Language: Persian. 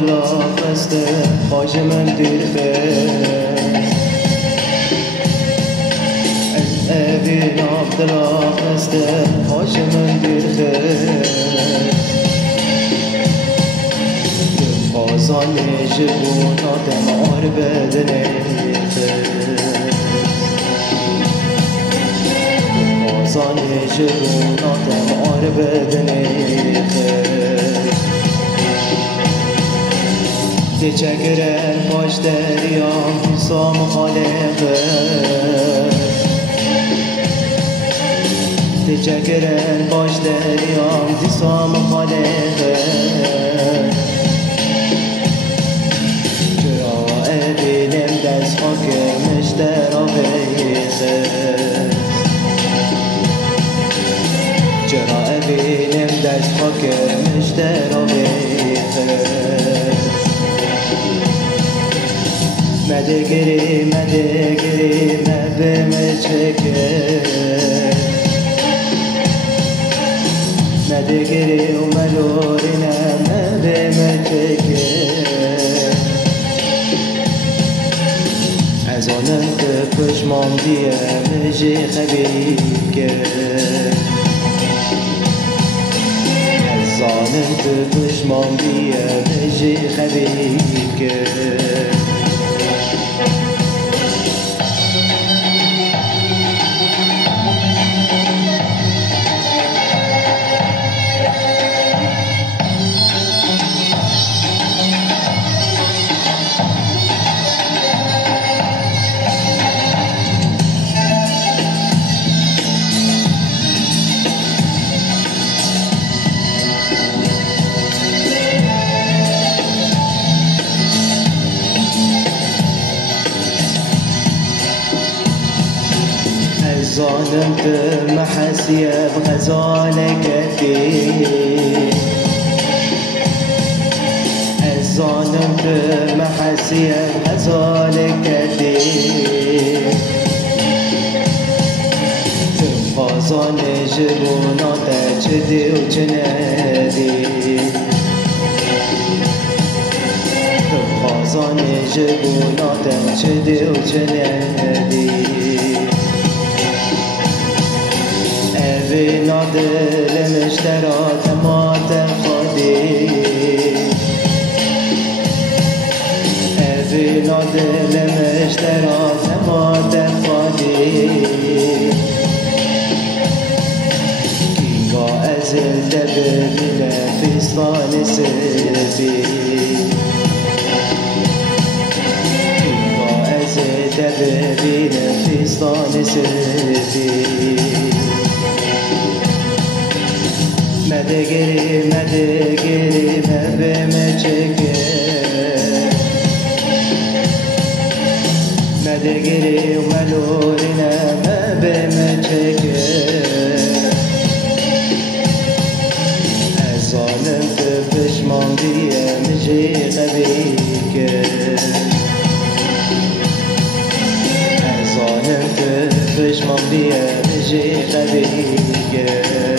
نادلا خسته خاش من دیر خست از اوی نادلا خسته خاش من دیر خست خازانه جبوناتم آر بدنه خازانه جبوناتم آر بدنه تچگرن باش دریام حسام خالقه تچگرن باش دریام حسام خالقه چرا بینم دست خاکمش در آویخه چرا بینم دست خاکمش در آویخه مدگری مبم چکه مدگری و ملورینه مبم چکه از آنم که پشمام دیم مجی خبیگه از آنم که پشمام دیم مجی خبیگه ظالمت محسية بغزالك كثير ظالمت محسية بغزالك كثير تبغازان جبونات جدي وجنادي تبغازان جبونات جدي وجنادي في نادر مشترات ما تخدي في نادر مشترات ما تخدي كيغا أزل دبل في صال سبي كيغا أزل دبل في صال سبي مدگری مبم چکه مدگری و ملورینه مبم چکه از ظالم تو پشمان دیم مجی قبیگه از ظالم تو پشمان دیم مجی قبیگه